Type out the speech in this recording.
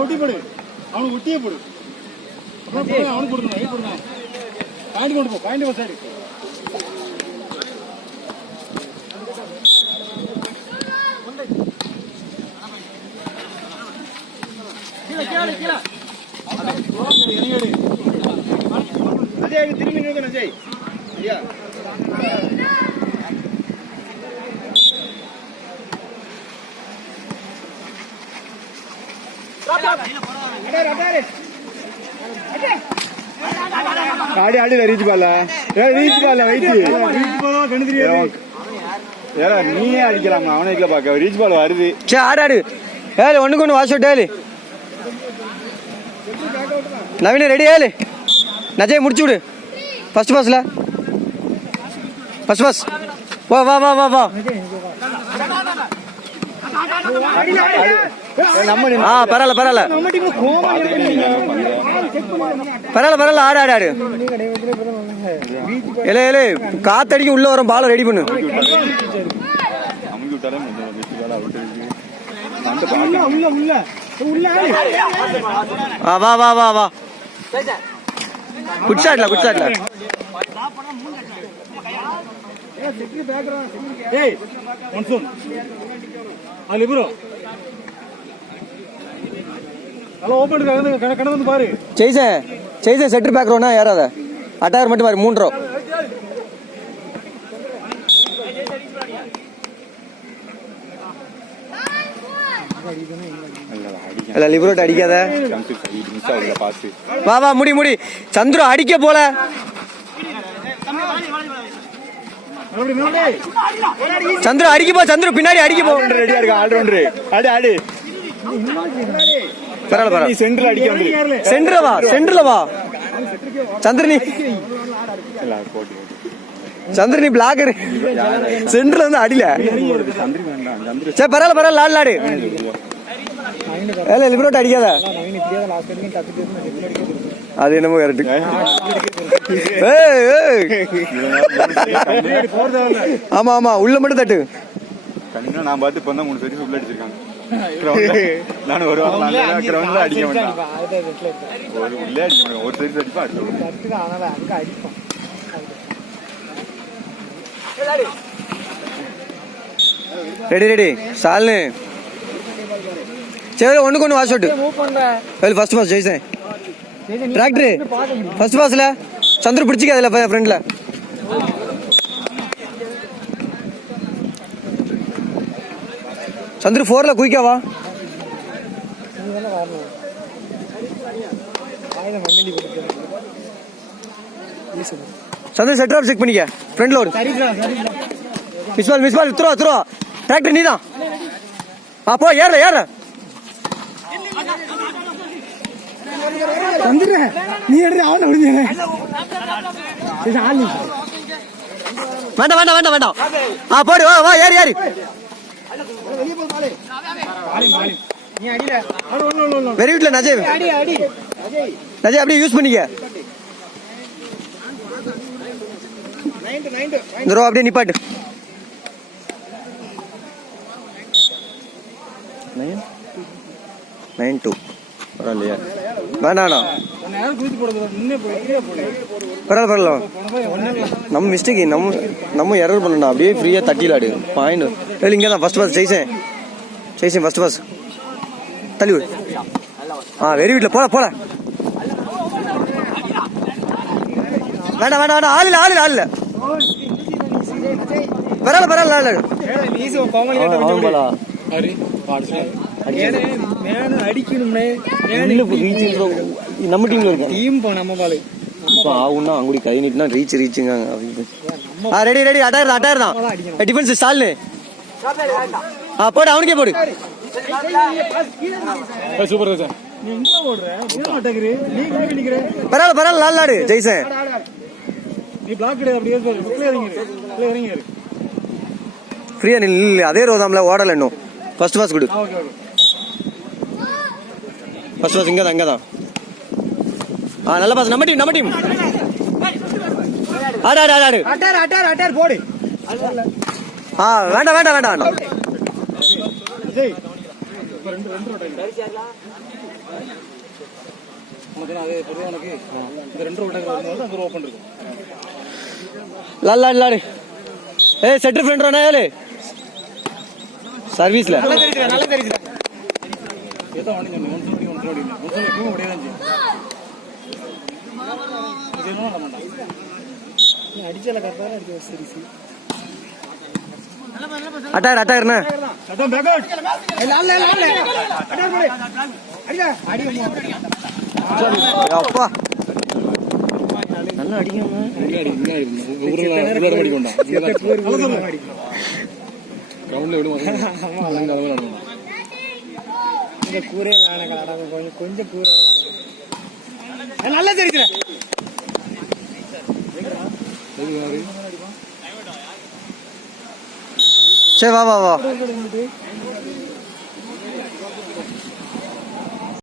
ஒட்டி போடு, அவனுக்கு ஒட்டியே போடு. அவனுக்கு கொடுக்கணும், பாயிண்ட் கொண்டு போ, பாயிண்ட் ஒரு சைடு. அஜய் திரும்பி நிற்கணும் அஜய். சரியா? ஆடி ஆடி ரீச் பால வைத்து நீயே அடிக்கலாமா? அவனை பாக்க ரீச் பால் வருது. சரி ஆடு ஆடு. ஏழு ஒண்ணுக்கு ஒன்று வாஷ் அவுட். ஏழு நவீன ரெடி. ஏழு நஜய் முடிச்சு விடு. ஃபர்ஸ்ட் பாஸ்ல ஃபர்ஸ்ட் பாஸ். வா வா வா வா வா. பரவாயில்ல பரவாயில்ல பரவாயில்ல பரவாயில்ல. ஆடு ஆடு ஆடு. ஏலே ஏலே காத்தடிக்கு உள்ள வரும். பால ரெடி பண்ணு. வா வா வா வா. Good ஷாட்ல good ஷாட்ல. செட்டர் பேக்ரவுண்டா ஏறாத. அட்டாயர் மட்டும் பாரு. 3 ரூபா. லிபரோட் அடிக்காத. வா வா முடி முடி. சந்துரு அடிக்க போல. சந்துரு அடிக்க போ. சந்துரு பின்னாடி அடிக்க போ. ரெடியா இருக்கு ஆல்ரவுண்டர். ஆடு ஆடு. பரவாயில்ல பரவாயில்ல. சென்டர்ல அடிக்க வந்து. சென்டர்ல வா சென்டர்ல வா. சந்திரனி சந்திரனி பிளாக்கர். சென்டர்ல வந்து அடில. சரி பரவாயில்ல பரவாயில்ல. லாடு லாடு. லிபரோட் அடிக்காத. அது என்னமோ கரெக்ட். ஆமா ஆமா உள்ள மட்டும் தட்டு. நான் பார்த்து இப்ப 3 சரி உள்ள அடிச்சிருக்காங்க. நான் ஒரு கிரவுண்ட்ல அடிக்க மாட்டேன். ஒரு உள்ளே அடிக்க மாட்டேன். ஒரு சரி அடிப்பா அடிப்போம். Ready ready. சால்னு சரி ஒண்ணுக்கு ஒன்று wash out. First pass Jason. Tractor first பாஸ்ல சந்திர பிடிச்சிக்காதுல ஃப்ரெண்ட்ல. சந்திர 4ல குயிக்காவா. சந்திர செட்டர் ஆப் செக் பண்ணிக்க. ஃப்ரெண்ட்ல ஒரு மிஸ்பால் மிஸ்பால். Throw throw. டிராக்டர் நீதான். போ ஏறல ஏறல. நீ எடுத்து ஆள் விடுங்க. வேண்டாம் வேண்டாம் வேண்டாம் வேண்டாம். போடு வா வா. ஏறி ஏறி. வெரி வீட்ல நஜய் நஜய் அப்படியே யூஸ் பண்ணிக்க. இந்த ரோ அப்படியே நிப்பாட்டு. 9-2 பரவாயில்லையா? வேணாம் பரவாயில்ல. நம்ம மிஸ்டேக் நம்ம எரர் பண்ணணும். அப்படியே ஃப்ரீயா தட்டிலாடு பாயிண்ட். இங்கே தான் first pass. Jason first pass. தள்ளி விடு. வெரி வீட்ல போல போல. வேண்டாம் வேண்டாம் வேண்டாம். ஆள் இல்ல பரவாயில்ல. நம்ம டீம்ல இருக்கு. நம்ம பாலு ஆகும்னா அங்குடி கை நீட்டினா ரீச்சுங்க. Ready ready. அட்டாயர் தான் டிஃபென்ஸ். ஸ்டால்னு போடு. அவனுக்கே போடு. Super sir. பரவாயில்ல லாடு. ஜெய்சன் ஃப்ரீயா நில்லு. அதே ரோதாம்ல ஓடல இன்னும். ஃபர்ஸ்ட் பாஸ் கொடு. ஃபர்ஸ்ட் பாஸ் இங்கதான். நல்ல பாஸ். நம்ம டீம். ஆடு. அட்டார் போடு. வேண்டாம். லாடு. ஏய் செட்டர் ஃப்ரெண்ட் ரோனா ஏலே. சர்வீஸ்ல. நல்லா தெரியுது. ஏதோ வாணி சொன்னேன். ஒன் சொல்லி முடியாது. அடிச்சல கரெக்டா இருக்கு சீரிஸ். அட்டார்னா அட்டம் பேக் அவுட். லால்ல அட்டார் போடு. அடிங்க. அப்பா நல்லா அடிக்கமா. உள்ள அடி கொண்டா. கிரவுண்ட்ல விடுவாங்க. இந்த கூரே லான கலடா கொஞ்சம் கூரா. நல்லா தெரியுது. சரி வா